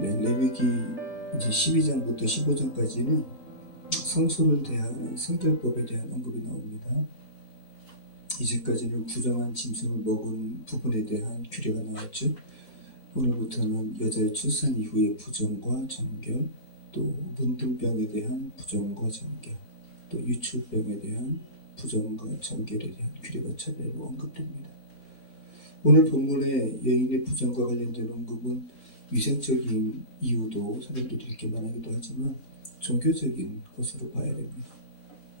네, 레위기 이제 12장부터 15장까지는 성소를 대하는 성결법에 대한 언급이 나옵니다. 이제까지는 부정한 짐승을 먹은 부분에 대한 규례가 나왔죠. 오늘부터는 여자의 출산 이후의 부정과 정결, 또 문둥병에 대한 부정과 정결, 또 유출병에 대한 부정과 정결에 대한 규례가 차례로 언급됩니다. 오늘 본문의 여인의 부정과 관련된 언급은 위생적인 이유도 사람들이 이렇게 말하기도 하지만 종교적인 것으로 봐야 됩니다.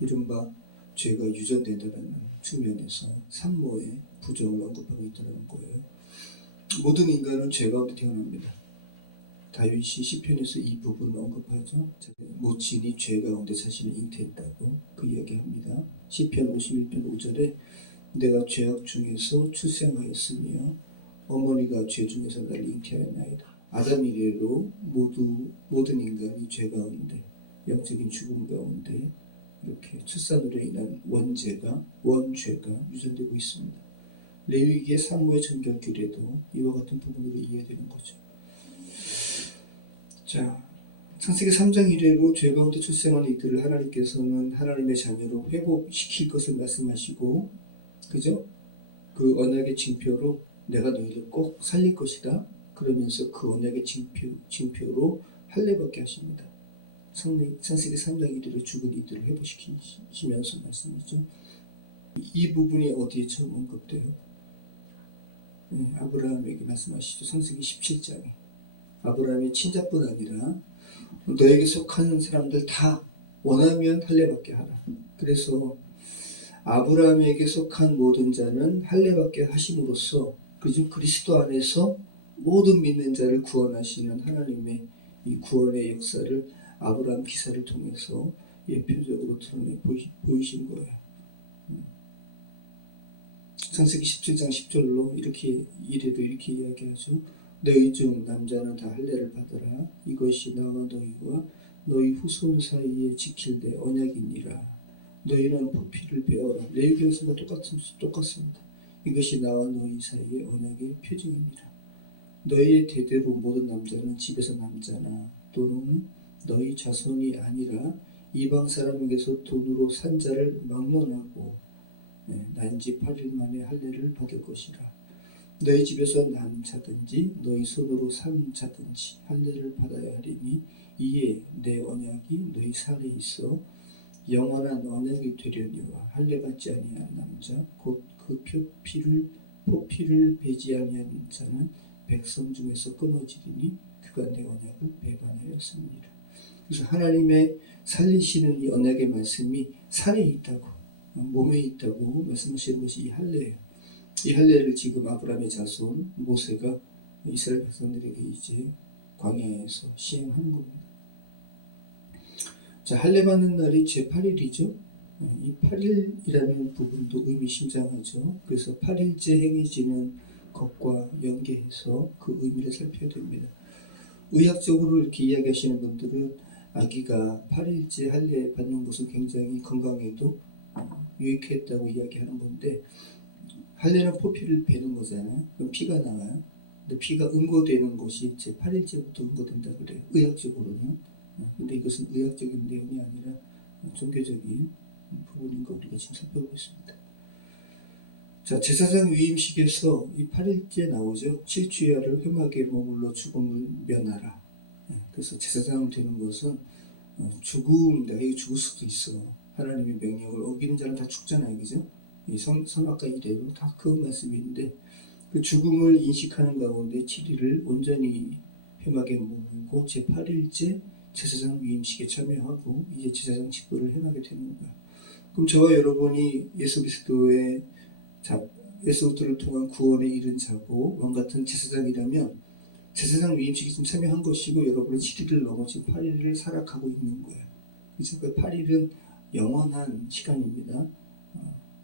이른바 죄가 유전된다는 측면에서 산모의 부정을 언급하고 있다는 거예요. 모든 인간은 죄 가운데 태어납니다. 다윗이 시편에서 이 부분을 언급하죠. 모친이 죄 가운데 자신을 잉태했다고 그 이야기합니다. 시편 51편 5절에 내가 죄악 중에서 출생하였으며 어머니가 죄 중에서 나를 잉태하였나이다. 아담 이래로 모든 인간이 죄 가운데, 영적인 죽음 가운데 이렇게 출산으로 인한 원죄가 유전되고 있습니다. 레위기의 산모의 정결 규례도 이와 같은 부분으로 이해되는 거죠. 자, 창세기 3장 1회로 죄 가운데 출생한 이들을 하나님께서는 하나님의 자녀로 회복시킬 것을 말씀하시고, 그죠? 그 언약의 징표로 내가 너희를 꼭 살릴 것이다. 그러면서 그 언약의 징표로 할례받게 하십니다. 창세기 3장 1회로 죽은 이들을 회복시키시면서 말씀이죠. 이 부분이 어디에 처음 언급돼요? 아브라함에게 말씀하시죠. 창세기 17장에 아브라함의 친자뿐 아니라 너에게 속하는 사람들 다 원하면 할례받게 하라. 그래서 아브라함에게 속한 모든 자는 할례받게 하심으로써 그리스도 안에서 모든 믿는 자를 구원하시는 하나님의 이 구원의 역사를 아브라함 기사를 통해서 예표적으로 드러내 보이신 거예요. 창세기 17장 10절로 이렇게 이야기하죠. 너희 중 남자는 다 할례를 받으라. 이것이 나와 너희와 너희 후손 사이에 지킬 내 언약이니라. 너희는 포피를 베어라. 레위기에서도 똑같습니다. 이것이 나와 너희 사이의 언약의 표징이니라. 너희의 대대로 모든 남자는 집에서 남자나 또는 너희 자손이 아니라 이방 사람에게서 돈으로 산 자를 막론하고 난지 8일 만에 할례를 받을 것이라. 너희 집에서 난 자든지 너희 손으로 산 자든지 할례를 받아야 하리니 이에 내 언약이 너희 살에 있어 영원한 언약이 되려니와 할례받지 아니한 남자 곧 그 포피를 베지 아니한 자는 백성 중에서 끊어지리니 그가 내 언약을 배반하였습니다. 그래서 하나님의 살리시는 이 언약의 말씀이 살에 있다고, 몸에 있다고 말씀하시는 것이 이 할례예요. 이 할례를 지금 아브라함의 자손 모세가 이스라엘 백성들에게 이제 광야에서 시행하는 겁니다. 자, 할례 받는 날이 제8일이죠. 이 8일이라는 부분도 의미심장하죠. 그래서 8일째 행해지는 것과 연계해서 그 의미를 살펴야 됩니다. 의학적으로 이렇게 이야기하시는 분들은 아기가 8일째 할례 받는 것은 굉장히 건강에도 유익했다고 이야기하는 건데, 할례는 포피를 베는 거잖아요. 그럼 피가 나와요. 근데 피가 응고되는 것이 제 8일째부터 응고된다 그래요. 의학적으로는. 근데 이것은 의학적인 내용이 아니라 종교적인 부분인 거 우리가 지금 살펴보고 있습니다. 자, 제사장 위임식에서 이 8일째 나오죠. 칠주야를 회막에 머물러 죽음을 면하라. 그래서 제사장 되는 것은 내가 이거 죽을 수도 있어. 하나님의 명령을 어기는 자는 다 죽잖아요. 그죠? 이 선악과 이래로 다 그 말씀이 있는데, 그 죽음을 인식하는 가운데 7일을 온전히 회막에 머물고 제8일째 제사장 위임식에 참여하고 이제 제사장 직분을 행하게 되는 거예요. 그럼 저와 여러분이 예수 그리스도를 통한 구원에 이른 자고 왕 같은 제사장이라면 제사장 위임식에 좀 참여한 것이고, 여러분은 7일을 넘어 지금 8일을 살아가고 있는 거예요. 그래서 그 8일은 영원한 시간입니다.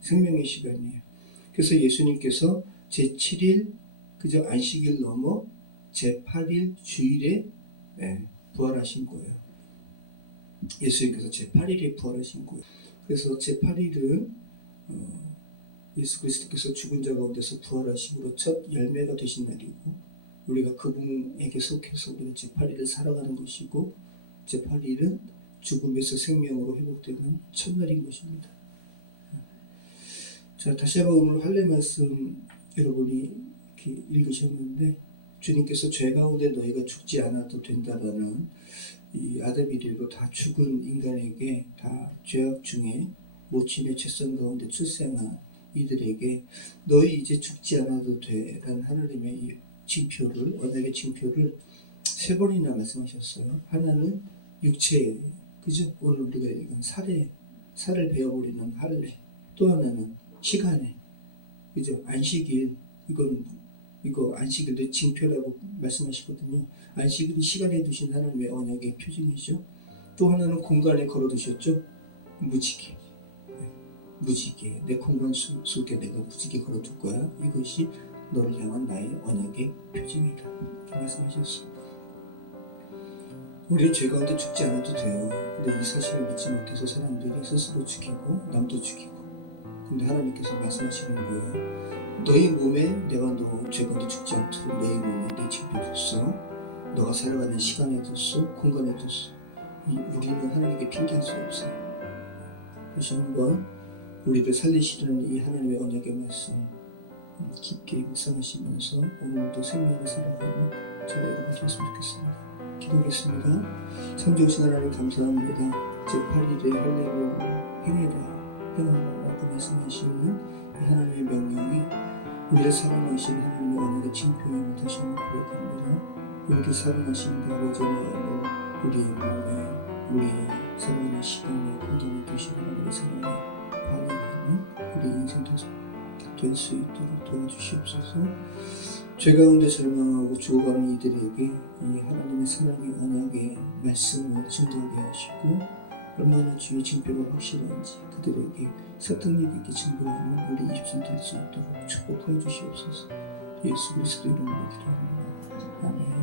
생명의 시간이에요. 그래서 예수님께서 제7일 그저 안식일 넘어 제8일 주일에 부활하신 거예요. 예수님께서 제8일에 부활하신 거예요. 그래서 제8일은 예수 그리스도께서 죽은 자 가운데서 부활하심으로 첫 열매가 되신 날이고, 우리가 그분에게 속해서 우리가 제8일을 살아가는 것이고 제8일은 죽음에서 생명으로 회복되는 첫날인 것입니다. 자, 다시 한번 오늘 할례 말씀 여러분이 이렇게 읽으셨는데 주님께서 죄 가운데 너희가 죽지 않아도 된다라는 이 아담 이래로 다 죽은 인간에게 다 죄악 중에 모친의 죄성 가운데 출생한 이들에게 너희 이제 죽지 않아도 돼 라는 하나님의 이 징표를 언약의 징표를 세 번이나 말씀하셨어요. 하나는 육체, 그죠? 오늘 우리가 이건 살을 베어버리는 할례. 또 하나는 시간에, 그죠? 안식일, 이거 안식일도 징표라고 말씀하시거든요. 안식일은 시간에 두신 하나님의 언약의 표징이죠. 또 하나는 공간에 걸어두셨죠. 무지개. 내 공간 속에 내가 무지개 걸어둘 거야. 이것이 너를 향한 나의 언약의 표징이다. 말씀하셨어요. 우리는 죄 가운데 죽지 않아도 돼요. 근데 이 사실을 믿지 못해서 사람들이 스스로 죽이고 남도 죽이고. 근데 하나님께서 말씀하시는 거예요. 너희 몸에 내가 너 죄 가운데 죽지 않도록 너희 몸에 내 징표 뒀어. 너가 살아가는 시간에 뒀어. 공간에 뒀어. 우리는 하나님께 핑계할 수 없어요. 다시 한번 우리를 살리시려는 이 하나님의 언약의 말씀 깊게 묵상하시면서 오늘도 생명을 살아가는 저와 여러분 되었으면 좋겠습니다. 기도하겠습니다. 참 좋으신 하나님 감사합니다. 제8일의 할례를 행하라고 말씀하시는 이 하나님의 명령이 우리를 사랑하신 하나님의 언약의 징표임을 다시 한번 고백합니다. 우리를 사랑하신 그 아버지와 우리의 몸에 우리의 살아가는 시간에 공간을 두신 하나님의 사랑에 반응하는 우리 인생 될 수 있도록 도와주시옵소서. 죄 가운데 절망하고 죽어가는 이들에게 이 하나님의 사랑의 언약의 말씀을 증거하게 하시고 얼마나 주의 징표가 확실한지 그들에게 설득력 있게 증거하는 우리 입술 될 수 있도록 축복하여 주시옵소서. 예수 그리스도 이름으로 기도합니다. 아멘.